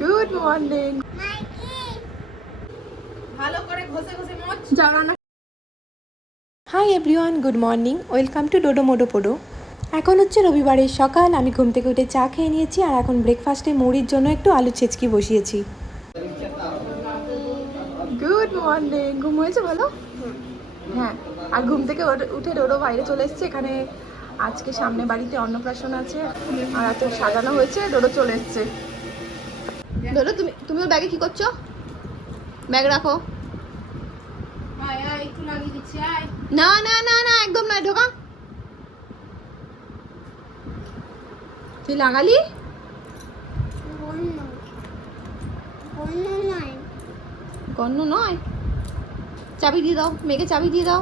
Good morning ভালো করে ঘষে ঘষে মোচ। জানা hi everyone good morning welcome to Dodo মোডো পোডো এখন হচ্ছে রবিবারের সকাল আমি ঘুম থেকে উঠে চা খেয়ে নিয়েছি আর এখন ব্রেকফাস্টে মুড়ির জন্য একটু আলু ছেচকি বসিয়েছি। গুড মর্নিং ঘুম হয়েছে ভালো? হ্যাঁ। আর ঘুম থেকে উঠে ডোডো বাইরে চলে এসছে এখানে আজকে সামনে বাড়িতে অন্নপ্রাশন আছে। আর এত সাজানো হয়েছে ডোডো চলে এসছে। ডোডো তুমি তুমি ওর ব্যাগে কি করছ? ব্যাগ রাখো। আয় আয় একটু লাগিয়ে দিচ্ছি আয়। না না না না একদম নয় ঢোকা। তুই লাগালি? গণ্য নয়। চাবি দিয়ে দাও মেয়েকে চাবি দিয়ে দাও।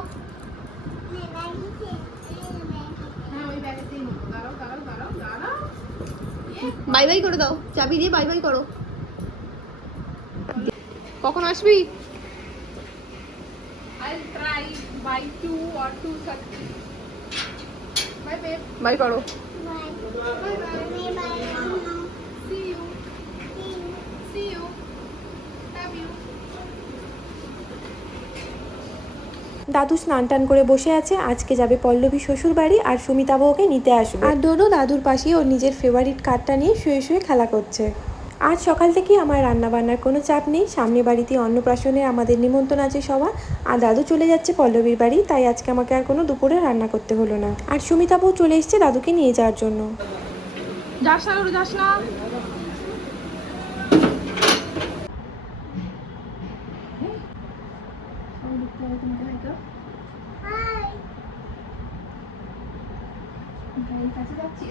হ্যাঁ বাই বাই করে দাও চাবি দিয়ে বাই বাই করো। কখন আসবি? Bye two or two thirty bye babe bye করো। See you see you love you দাদু স্নান টান করে বসে আছে। আজকে যাবে পল্লবী শ্বশুর বাড়ি আর সুমিতাবু ওকে নিতে আসবে। আর ডোডো দাদুর পাশেই ওর নিজের ফেভারিট কার্ডটা নিয়ে শুয়ে শুয়ে খেলা করছে। আজ সকাল থেকেই আমার রান্না বান্নার কোনো চাপ নেই। সামনে বাড়িতে অন্নপ্রাশনে আমাদের নিমন্ত্রণ আছে সবার। আর দাদু চলে যাচ্ছে পল্লবীর বাড়ি তাই আজকে আমাকে আর কোনো দুপুরে রান্না করতে হলো না। আর সুমিতাবু চলে এসেছে দাদুকে নিয়ে যাওয়ার জন্য। যাস না যাস না।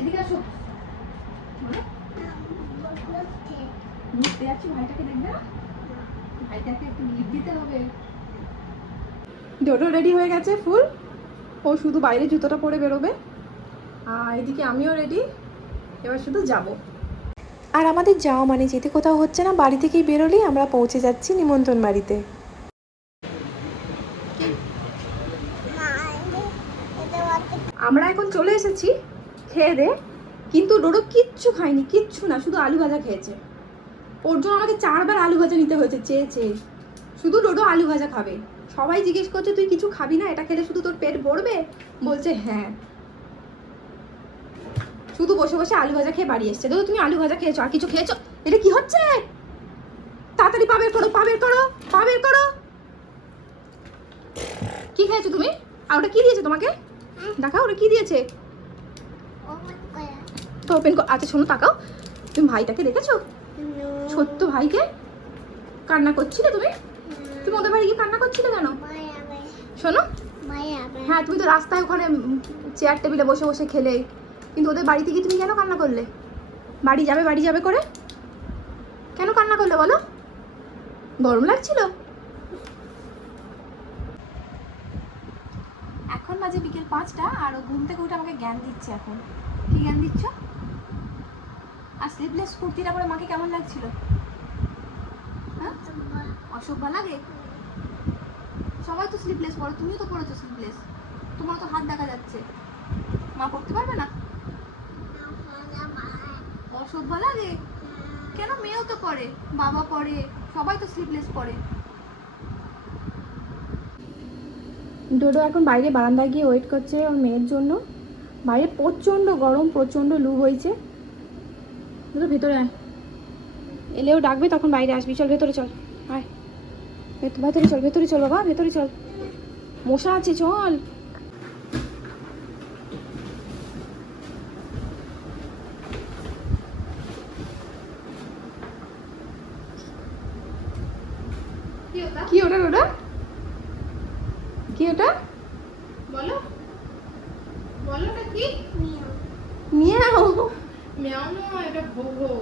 এদিকে আসো। ঘুরতে যাচ্ছি ভাইটাকে দেখবে না? ভাইটাকে একটু লিপ দিতে হবে। ডোডো রেডি হয়ে গেছে ফুল ও শুধু বাইরে জুতোটা পরে বেরোবে? আর এদিকে আমিও রেডি এবার শুধু যাব। আর আমাদের যাওয়া মানে যেতে কোথাও হচ্ছে না, বাড়ি থেকেই বেরোলেই আমরা পৌঁছে যাচ্ছি নিমন্ত্রণ বাড়িতে। আমরা এখন চলে এসেছি খেয়ে দে, কিন্তু ডোডো কিচ্ছু খায়নি, কিচ্ছু না, শুধু আলু ভাজা খেয়েছে। ওর জন্য আমাকে চারবার আলু ভাজা নিতে হয়েছে চেয়ে চেয়ে। শুধু ডোডো আলু ভাজা খাবে। সবাই জিজ্ঞেস করছে তুই কিছু খাবি না? এটা খেলে শুধু তোর পেট ভরবে? বলছে হ্যাঁ। শুধু বসে বসে আলু ভাজা খেয়ে বাড়ি এসছে। দাদা তুমি আলু ভাজা খেয়েছো? আর কিছু খেয়েছো? এটা কি হচ্ছে? তাড়াতাড়ি পাবের করো পাবের করো পাবের করো। কি খেয়েছো তুমি? আর ওটা কি দিয়েছে তোমাকে? দেখাও ওটা কি দিয়েছে? তো ওপেন আচ্ছা শোনো তাকাও। তুমি ভাইটাকে দেখেছ? ছোট্ট ভাইকে কান্না করছিলে তুমি? তুমি ওদের বাড়ি গিয়ে কান্না করছিলে কেন? শোনো। হ্যাঁ তুমি তো রাস্তায় ওখানে চেয়ার টেবিলে বসে বসে খেলে। কিন্তু ওদের বাড়িতে গিয়ে তুমি কেন কান্না করলে? বাড়ি যাবে বাড়ি যাবে করে। কেন কান্না করলে বলো? গরম লাগছিল? এখন বাজে বিকেল পাঁচটা আর ও ঘুম থেকে উঠে আমাকে জ্ঞান দিচ্ছে এখন। কি জ্ঞান দিচ্ছ? আর স্লিভলেস কুর্তিটা পরে মাকে কেমন লাগছিল? হ্যাঁ? অসভ্য লাগে? সবাই তো স্লিভলেস পরো তুমিও তো পরেছো স্লিভলেস তোমার তো হাত দেখা যাচ্ছে। মা পরতে পারবে না? অসভ্য লাগে? কেন মেয়েও তো পরে বাবা পরে সবাই তো স্লিভলেস পরে ডোডো এখন বাইরে বারান্দায় গিয়ে ওয়েট করছে ওর মেয়ের জন্য। বাইরে প্রচণ্ড গরম, প্রচণ্ড লু হয়েছে। ডোডো ভেতরে আয়। এলেও ডাকবে তখন বাইরে আসবি। চল ভেতরে চল। আয়। ভেত- ভেতরে চল ভেতরে চল বাবা ভেতরে চল। মশা আছে চল। কি ওটা ওটা কি ওটা? বলো। বলো ওটা কি? মিয়াও। মেয়াও নয় এটা ভোগো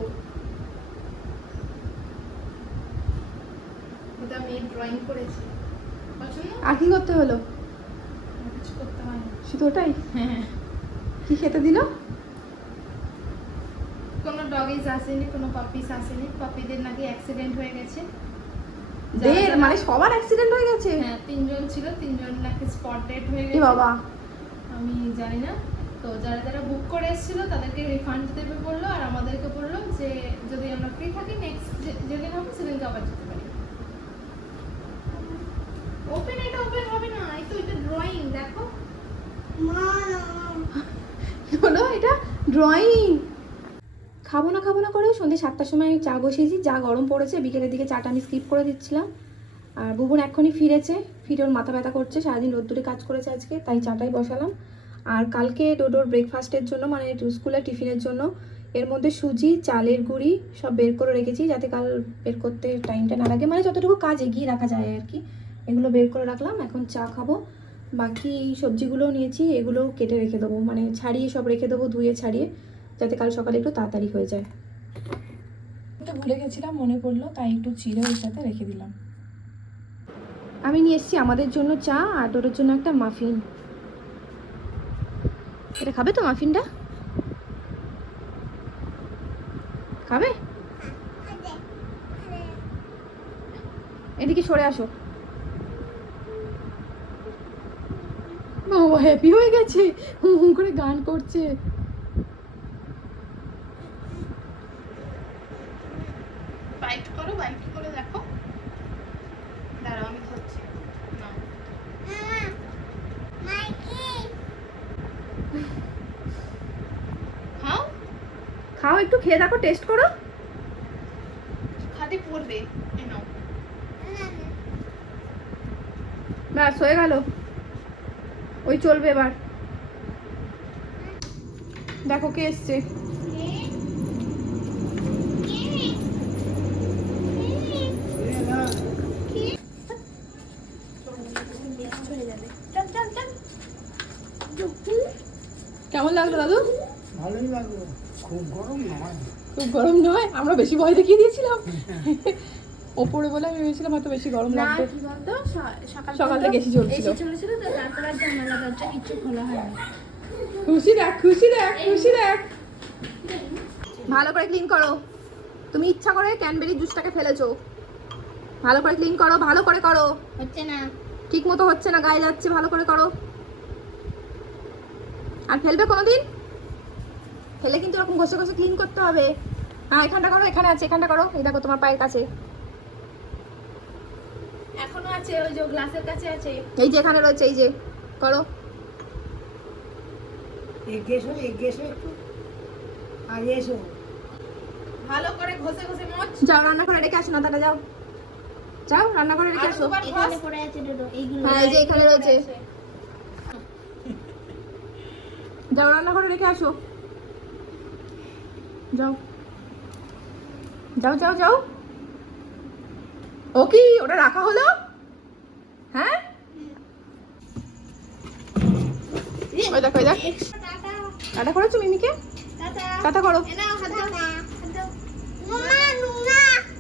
ওটা মেয়ে ড্রয়িং করেছে। পছন্দ আর কি করতে হলো? কিছু করতে হয় শুধু ওটাই? হ্যাঁ। কি খেতে দিল? কোনো ডগিজ আসেনি কোনো পাপিস আসেনি। পাপিদের নাকি অ্যাক্সিডেন্ট হয়ে গেছে। দের মানে সবার অ্যাক্সিডেন্ট হয়ে গেছে। হ্যাঁ তিনজন ছিল তিনজন নাকি স্পট ডেট হয়ে গেছে। বাবা। আমি জানি না। তো যারা যারা বুক করে এসেছিল, তাদেরকে রিফান্ড দেবে বলল, আর আমাদেরকে বলল যে যদি আমরা ফ্রি থাকি নেক্সট যেদিন হবে, সেদিনকে আবার যেতে পারি। ওপেন এটা ওপেন হবে না, এই তো এটা ড্রয়িং দেখো। এটা ড্রয়িং খাব না খাব না করে সন্ধ্যে সাতটার সময় চা বসিয়েছি চা গরম পড়েছে, বিকেলের দিকে চাটা আমি স্কিপ করে দিচ্ছিলাম। আর বুবুন এক্ষুনি ফিরেছে, ফিরে ওর মাথা ব্যথা করছে, সারাদিন রোদ্দুরে কাজ করেছে আজকে, তাই চাটাই বসালাম। আর কালকে ডোডোর ব্রেকফাস্টের জন্য মানে স্কুলের টিফিনের জন্য এর মধ্যে সুজি চালের গুঁড়ি সব বের করে রেখেছি যাতে কাল বের করতে টাইমটা না লাগে। মানে যতটুকু কাজ এগিয়ে রাখা যায় আর কি। এগুলো বের করে রাখলাম এখন চা খাব। বাকি সবজিগুলোও নিয়েছি এগুলোও কেটে রেখে দেবো। মানে ছাড়িয়ে সব রেখে দেবো ধুয়ে ছাড়িয়ে যাতে কাল সকালে একটু তাড়াতাড়ি হয়ে যায়। তো ভুলে গেছিলাম মনে পড়ল তাই একটু চিড়ে ওর সাথে রেখে দিলাম। আমি নিয়ে এসেছি আমাদের জন্য চা আর ডোরের জন্য একটা মাফিন এটা খাবে তো মাফিনটা? খাবে? এদিকে সরে আসো। বাবা হ্যাপি হয়ে গেছে। হুম হুম করে গান করছে। বাইট করো বাইট করে দেখো। একটু খেয়ে দেখো টেস্ট করো। খাতে পড়বে ব্যাস হয়ে গেল। ওই চলবে এবার। দেখো কে এসছে। কেমন লাগল দাদু? ভালোই লাগল। খুব গরম নয়। খুব গরম নয় আমরা বেশি ভয় দেখিয়ে দিয়েছিলাম। ওপরে বলে আমি ভেবেছিলাম হয়তো বেশি গরম না লাগবে। কি বলতো সকাল সকাল থেকে এসি চলছিল। এসে চলেছিল তো তারপর আর জানালা দরজা কিছু খোলা হয়নি। খুশি দেখ খুশি দেখ খুশি দেখ। ভালো করে ক্লিন করো। তুমি ইচ্ছা করে ক্যানবেরি জুসটাকে ফেলেছো। ভালো করে ক্লিন করো ভালো করে করো। হচ্ছে না। ঠিক মতো হচ্ছে না গায়ে যাচ্ছে ভালো করে করো। আর ফেলবে কোনোদিন? ফেলে কিন্তু এরকম ঘষে ঘষে ক্লিন করতে হবে। হ্যাঁ এখানটা করো এখানে আছে এখানটা করো। এই দেখো তোমার পায়ের কাছে। এখনও আছে ওই যে গ্লাসের কাছে আছে। এই যে এখানে রয়েছে এই যে করো। এসো একটু। আগে এসো। ভালো করে ঘষে ঘষে মোচ। যাও রান্না করে রেখে আসো না যাও। যাও রান্না করে রেখে আসো। দুবার ঘষ। পড়ে আছে দুটো এইগুলো। হ্যাঁ এই যে এখানে রয়েছে। যাও রান্না করে রেখে আসো। যাও। যাও যাও যাও। ও কি ওটা রাখা হলো? হ্যাঁ? ওই দেখো ওই দেখ। টাটা করেছ মিমিকে? টাটা। করো।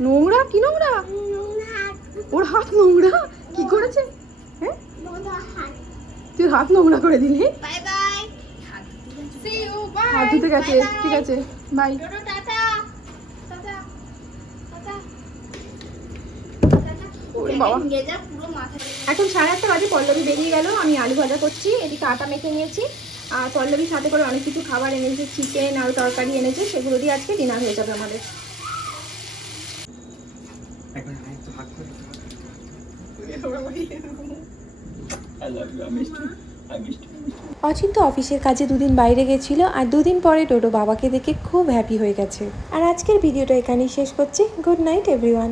নোংরা কি নোংরা? ওর হাত নোংরা? কি করেছে? হ্যাঁ? তুই হাত নোংরা করে দিলি bye bye see you bye হাত ধুতে গেছে ঠিক আছে বাই এখন সাড়ে আটটা বাজে পল্লবী বেরিয়ে গেল আমি আলু ভাজা করছি এদিকে আটা মেখে নিয়েছি আর পল্লবী সাথে করে অনেক কিছু খাবার এনেছে চিকেন আর তরকারি এনেছে সেগুলো দিয়ে আজকে ডিনার হয়ে যাবে আমাদের। এখন একটু হাত করে অচিন্ত অফিসের কাজে দুদিন বাইরে গেছিল আর দুদিন পরে টোটো বাবাকে দেখে খুব হ্যাপি হয়ে গেছে। আর আজকের ভিডিওটা এখানেই শেষ করছি। Good night everyone